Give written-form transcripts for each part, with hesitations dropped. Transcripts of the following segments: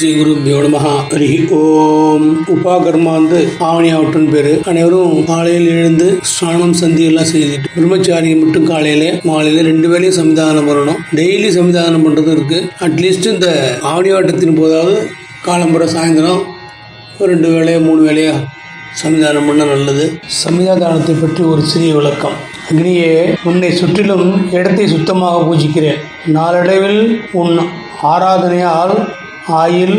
ஸ்ரீ குருபியோ நமஹ. ஹரி ஓம். உபாகர்மா ஆவணியாவட்டன் பேரு. அனைவரும் காலையில் எழுந்து ஸ்நானம் சந்தி எல்லாம் செய்துட்டு பிரம்மச்சாரியை மட்டும் மாலையில 2 வேளையும் சமிதானம் பண்ணணும். டெய்லி சமிதானம் பண்றது இருக்கு. அட்லீஸ்ட் இந்த ஆவணியாவட்டத்தின் போதாவது காலம்புற சாயந்தரம் 2 வேளையோ 3 வேளையோ சமிதானம் பண்ண நல்லது. சமிதானத்தை பற்றி ஒரு சிறிய விளக்கம். அக்னியே, உன்னை சுற்றிலும் இடத்தை சுத்தமாக பூஜிக்கிறேன். நாளடைவில் உன் ஆராதனையால் ஆயில்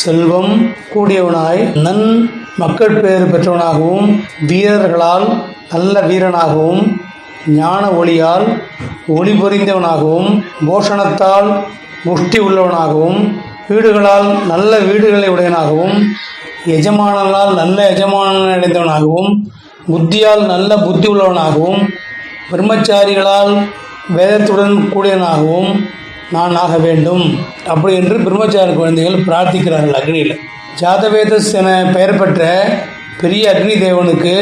செல்வம் கூடியவனாய் மக்கள் பேறு பெற்றவனாகவும், வீரர்களால் நல்ல வீரனாகவும், ஞான ஒளியால் ஒளி பொறிந்தவனாகவும், போஷணத்தால் முஷ்டி உள்ளவனாகவும், வீடுகளால் நல்ல வீடுகளை உடையவனாகவும், எஜமானனால் நல்ல எஜமானனை அடைந்தவனாகவும், புத்தியால் நல்ல புத்தி உள்ளவனாகவும், பிரம்மச்சாரிகளால் வேதத்துடன் கூடியவனாகவும் நான் ஆக வேண்டும். அப்படி என்று பிரம்மச்சாரி குழந்தைகள் பிரார்த்திக்கிறார்கள் அக்னியில். ஜாதவேதஸ் என பெயர் பெற்ற பெரிய அக்னி தேவனுக்கு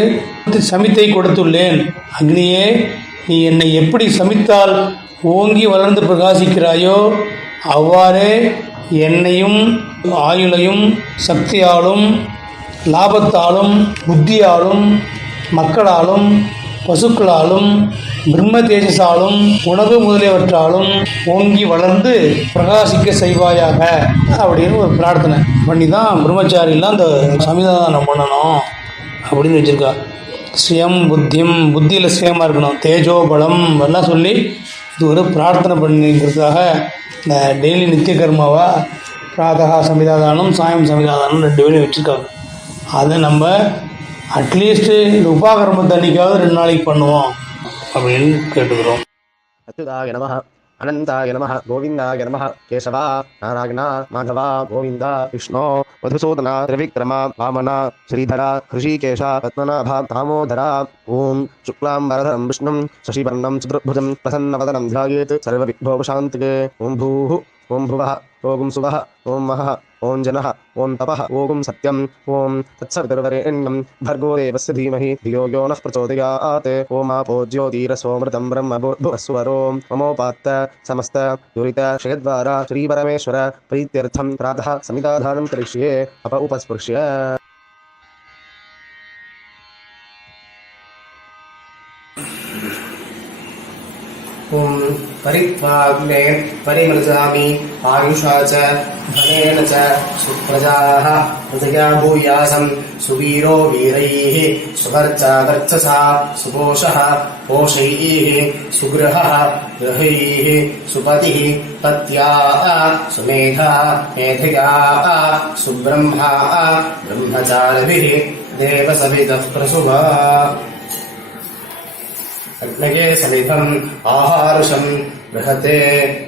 சமித்தை கொடுத்துள்ளேன். அக்னியே, நீ என்னை எப்படி சமித்தால் ஓங்கி வளர்ந்து பிரகாசிக்கிறாயோ அவ்வாறே என்னையும் ஆயுளையும் சக்தியாலும் லாபத்தாலும் புத்தியாலும் மக்களாலும் பசுக்களாலும் பிரம்ம தேஜஸாலும் உணவு முதலியவற்றாலும் ஓங்கி வளர்ந்து பிரகாசிக்க செய்வாயாக அப்படின்னு ஒரு பிரார்த்தனை பண்ணி தான் பிரம்மச்சாரியெல்லாம் அந்த சமிதானம் பண்ணணும் அப்படின்னு வச்சுருக்கா. ஸ்ரீயம் புத்தியம், புத்தியில் ஸ்ரீயமாக இருக்கணும், தேஜோ பலம் எல்லாம் சொல்லி இது ஒரு பிரார்த்தனை பண்ணிக்கிறதுக்காக இந்த டெய்லி நித்திய கர்மாவாக பிராதகா சமிதாதானம் சாயம் சமிதாதானம் 2 வேலையும் வச்சுருக்காங்க. அதை நம்ம அட்லீஸ்ட் இந்த உபாகர்மத்தை அன்னைக்காவது 2 நாளைக்கு பண்ணுவோம் அப்படின்னு கேட்டுக்கிறோம். அச்சுதாய நமஹ, அனந்தாய நமஹ, கோவிந்தாய நமஹ, கேசவா நாராயணா மாதவா கோவிந்தா விஷ்ணு மதுசூதனா திரிவிக்ரமா வாமனா ஸ்ரீதரா ஹிருஷிகேஷா பத்மநாபா தாமோதரா. ஓம் சுக்லாம் வரதரம் விஷ்ணும் சசிவர்ணம் சதுர்புஜம் பிரசன்னவதனம் த்யாயேத் சர்வவிக்னோபசாந்திகே. ஓம் பூஹு ஓம் புவஹ ஓம் சுவஹ ஓம் மஹ ஓம் ஜனஹ ஓம் தபஹ ஓம் சத்யம் ஓம் தத்சவிதுர்வரேண்யம் भर्गो देवस्य धीमहि धियो यो नः प्रचोदयात्. ओम आपो ज्योतिरसोमृतं ब्रह्म भुवस्वरो ममोपात्त समस्त दुरित क्षयद्वारा श्रीपरमेश्वर प्रीत्यर्थं प्रातः समिदाधानं करिष्ये. अप उपस्पृश्य ओम परित्वाग्ने परिमृजामि आयुषा च धनेन च सुप्रजाः प्रजया भूयासं सुवीरो वीरैः सुवर्चा वर्चसा सुपोषः पोषैः सुगृहः गृहैः सुपतिः पत्या सुमेधा मेधया सुब्रह्मा ब्रह्मचारिभिः देवसवितः प्रसुभा. अग्नये समिधम् आहारुषम् बृहते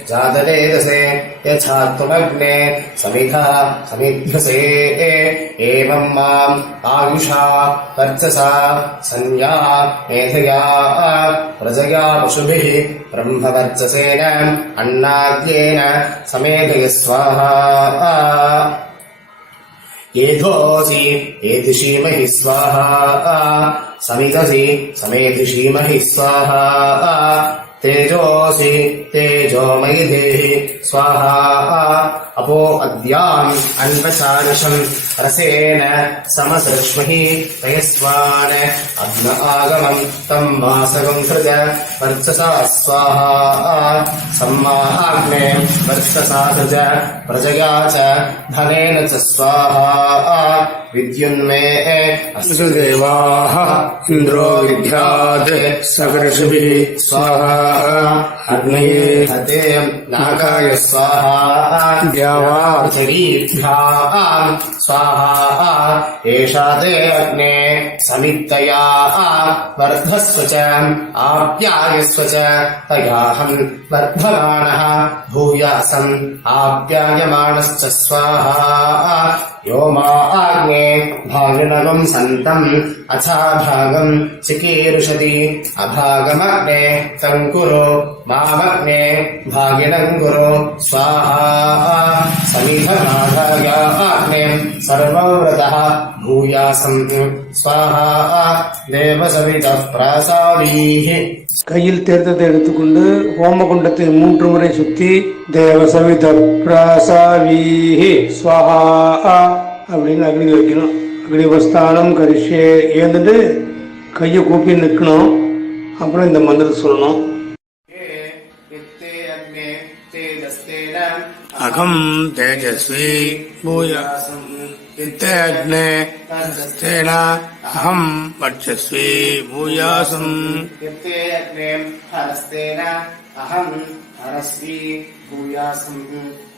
जातवेदसे यथात्वमग्ने समिधा समिध्यसे. एवं माम् आयुषा वर्चसा संज्ञा मेधया प्रजया पशुभिः ब्रह्मवर्चसेन अन्नाद्येन समेधय स्वाहा. एधोऽसि एधिषीमहि स्वाहा, समिधसि समेधिषीमहि स्वाहा. तेजोऽसि तेजोमयि देहि स्वाहा. अपो अद्याम् अन्वचानिशम् रसेन समसृष्महि पयस्वान् अग्न आगमम् तम् वासगम् सृज वर्चसा स्वाहा. सम्माग्ने वर्चसा सृज प्रजया च धनेन च स्वाहा. विद्युन्मे देवाः इन्द्रो विद्यात् सकर्षिभिः स्वाहा. अग्नये हते नागाय स्वाहा. द्यावा पृथिवीभ्याः स्वाहा. एषा ते अग्ने समित्तया वर्धस्व च आप्यायस्व च तयाहं वर्धमानः भूयासम् आप्यायमानश्च स्वाहा. यो मा आग्ने भागिनवं सन्तम् अथाभागम् चिकीर्षति अभागमग्ने तङ्कुरो मामग्ने भागिनम् कुरु स्वाहा. समिधमाधायाग्ने सर्वव्रतः भूयासम् स्वाहा. देवसवितः प्रासावीः கையில் தீர்த்தத்தை எடுத்துக்கொண்டு ஹோமகுண்டத்தை 3 முறை சுத்தி தேவசவித பிரசாவீஹி ஸ்வஹா அப்படின்னு அக்னி வைக்கணும். அக்னி உபஸ்தானம் கரிஷே ஏந்துட்டு கையை கூப்பி நிற்கணும். அப்புறம் இந்த மந்திரத்தை சொல்லணும். அகம் தேஜஸ்வி பூயாசம் இத்தேக்னே தஸ்தேன அகம் வர்ச்சஸ்வி பூயாசம் இத்தேக்னே ஹரஸ்தேன அகம் ஹரஸ்வி பூயாசம்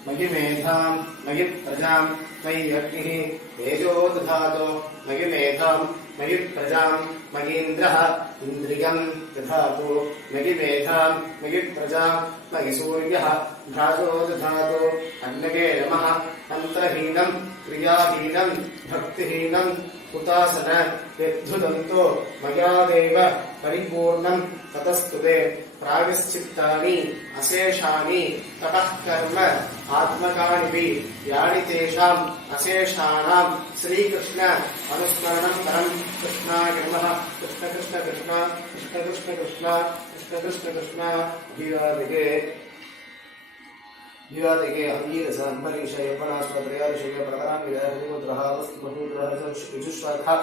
மகிமேதாம் மகி பிரஜாம் மயி அக்னிஹி தேஜோ ததாதோ மகிமேதாம் மயி பிரஜாம் மகீந்திரः இந்திரியம் ததாது மகிமேதாம் மயி பிரஜாம் மயி சூர்யः தாதோ ததாது அன்னகே நமः மந்திரஹீனம் கிரியாஹீனம் பக்திஹீனம் உதாசன யத்யுதந்தோ மயாதேவ பரிபூர்ணம் ததஸ்துதே प्रागश्चित्तानि अशेषानि तपः कर्म आत्मकानि यानि तेषाम् अशेषाणाम् श्रीकृष्ण अनुस्मरणम् परम् कृष्णाय नमः कृष्ण कृष्ण कृष्ण कृष्ण कृष्ण कृष्ण कृष्ण कृष्ण कृष्ण विवादिके अंगीरस अंबरीषय परास्वत्रयार्षय प्रतरान्विदः हरिमुद्रः वस्तुमधुद्रः विजुष्वाखः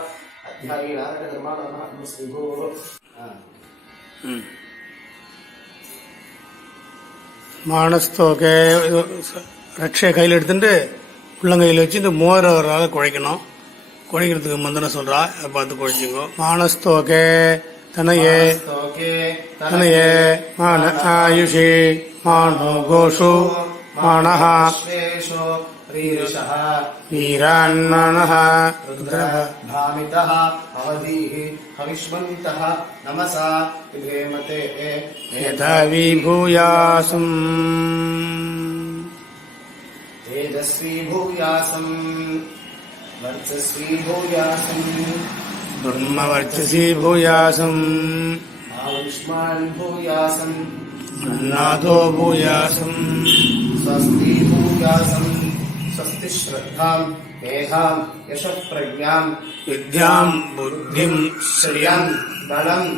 अध्यायी नारक धर्माणाः नमस्विभोः மானஸ்தோகே ரட்சை கையில் எடுத்துட்டு உள்ளங்கையில் வச்சு இந்த மோரவரால் குழைக்கணும். குழைக்கிறதுக்கு மந்திரம் சொல்றா, அதை பார்த்து குழைச்சிங்கோ. மானஸ்தோகே தனையே தனையே மான ஆயுஷி மானோ கோஷு மானஹ வீரான்மானஹ भामितः अवधीः हविष्मन्तः नमसा विधेमते यथा विभूयासम् तेजस्वी भूयासम् वर्चस्वी भूयासम् ब्रह्मवर्चसी भूयासम् आयुष्मान् भूयासम् अन्नाथो भूयासम् स्वस्ति भूयासम् स्वस्ति श्रद्धाम् मेधाम् यशः प्रज्ञाम् विद्याम् बुद्धिम् श्रियम् बलम्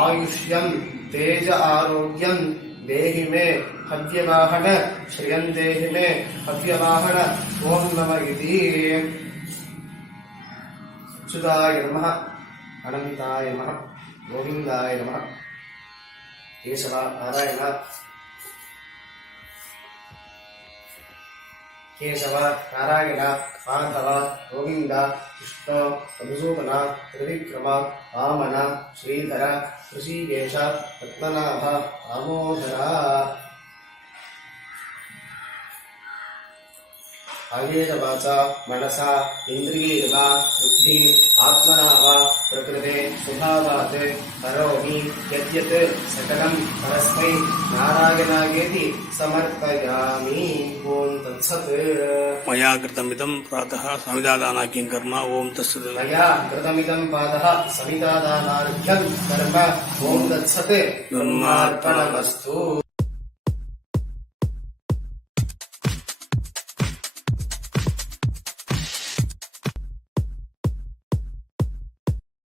आयुष्यम् तेज आरोग्यम् देहि मे हव्यवाहन श्रियम् देहि मे हव्यवाहन ओं नमः इति अच्युताय नमः अनन्ताय नमः गोविन्दाय नमः केशव नारायण केशव नारायण माधव गोविंद कृष्ण मधुसूदन त्रिविक्रम वामन श्रीधर ऋषिकेश पद्मनाभ दामोदर आयेन वाचा मनसा इन्द्रियेण बुद्धि आत्मना वा प्रकृते स्वभावात् करोमि यद्यत् सकलं परस्मै नारायणायेति समर्पयामि ओं तत्सत् मया कृतमिदं प्रातः समिदादानाख्यं कर्म ओं तत्सत् मया कृतमिदं पादः समिदादानार्घ्यं कर्म ओं तत्सत् ब्रह्मार्पणमस्तु।